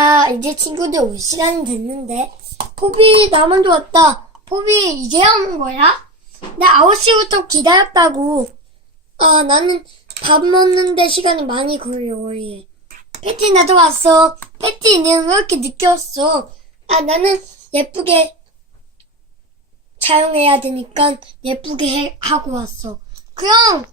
아, 이제 친구들 올 시간이 됐는데. 포비 나 먼저 왔다. 포비 이제 오는 거야? 나 9시부터 기다렸다고. 아, 나는 밥 먹는데 시간이 많이 걸려, 얘. 패티 나도 왔어. 패티 너는 왜 이렇게 늦게 왔어? 아, 나는 예쁘게 촬영해야 되니까 예쁘게 해- 하고 왔어. 그럼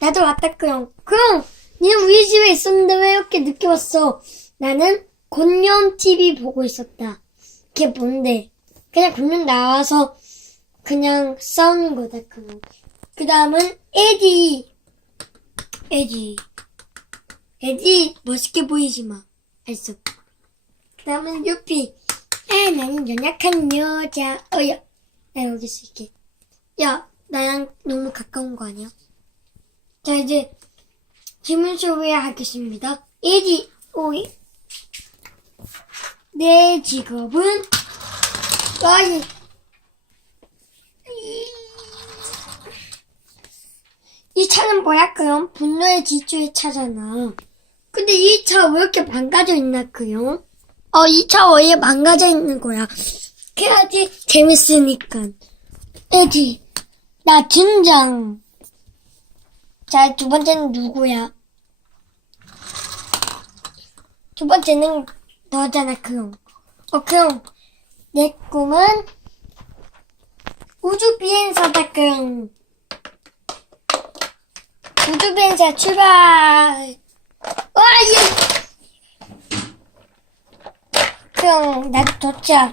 나도 왔다 그럼. 그럼 니는 우리 집에 있었는데 왜 이렇게 늦게 왔어? 나는 곤룡 TV 보고 있었다. 그게 뭔데? 그냥 곤룡 나와서 그냥 싸우는 거다 그럼. 그 다음은 에디. 에디. 에디 멋있게 보이지 마. 알았어. 그 다음은 유피. 아 나는 연약한 여자. 어 야. 나 여기 있을게. 야 나랑 너무 가까운 거 아니야? 자 이제 질문 소개하겠습니다. 에디 오이. 내 직업은 아니 이 차는 뭐야 그럼 분노의 지주의 차잖아. 근데 이 차 왜 이렇게 망가져 있나 그럼? 어 이 차 원래 망가져 있는 거야. 그래야지 재밌으니까. 에디 나 등장. 자 두 번째는 누구야? 두 번째는 너잖아, 그럼. 어, 그럼. 내 꿈은 우주 비행사다, 그럼. 우주 비행사 출발! 와, 예! 그럼, 나도 도착.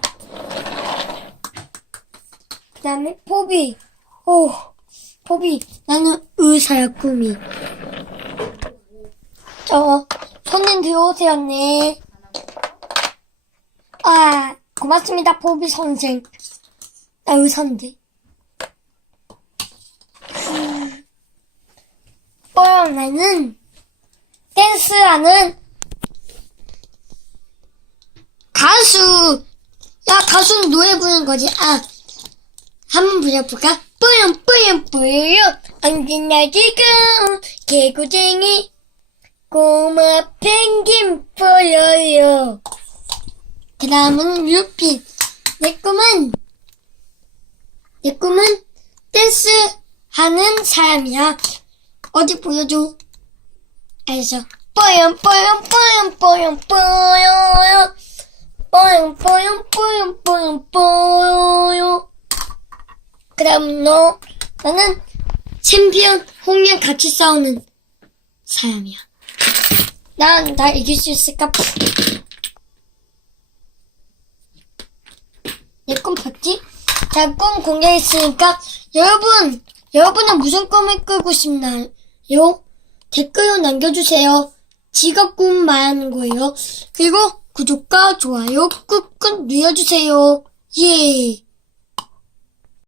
그 다음에, 포비. 오, 포비. 나는 의사야, 꿈이. 저, 손님 들어오세요, 네. 아, 고맙습니다, 포비 선생. 나 의사인데. 뽀용 나는 댄스하는 가수. 야, 가수는 노래 부르는 거지. 아, 한번 불러볼까? 뿌용, 뿌용, 뿌용. 언제나 지금 개구쟁이 꼬마 펭귄 보여요. 그 다음은 유피. 내 꿈은, 내 꿈은 댄스 하는 사람이야. 어디 보여줘. 알죠? 뽀용, 뽀용, 뽀용, 뽀용, 뽀용. 뽀용, 뽀용, 뽀용, 뽀용, 뽀용. 그 다음 너, 나는 챔피언 홍련 같이 싸우는 사람이야. 난, 나 이길 수 있을까? 봤지? 자, 꿈 공개했으니까, 여러분, 여러분은 무슨 꿈을 꾸고 싶나요? 댓글로 남겨주세요. 직업 꿈 말하는 거예요. 그리고 구독과 좋아요 꾹꾹 눌러주세요. 예.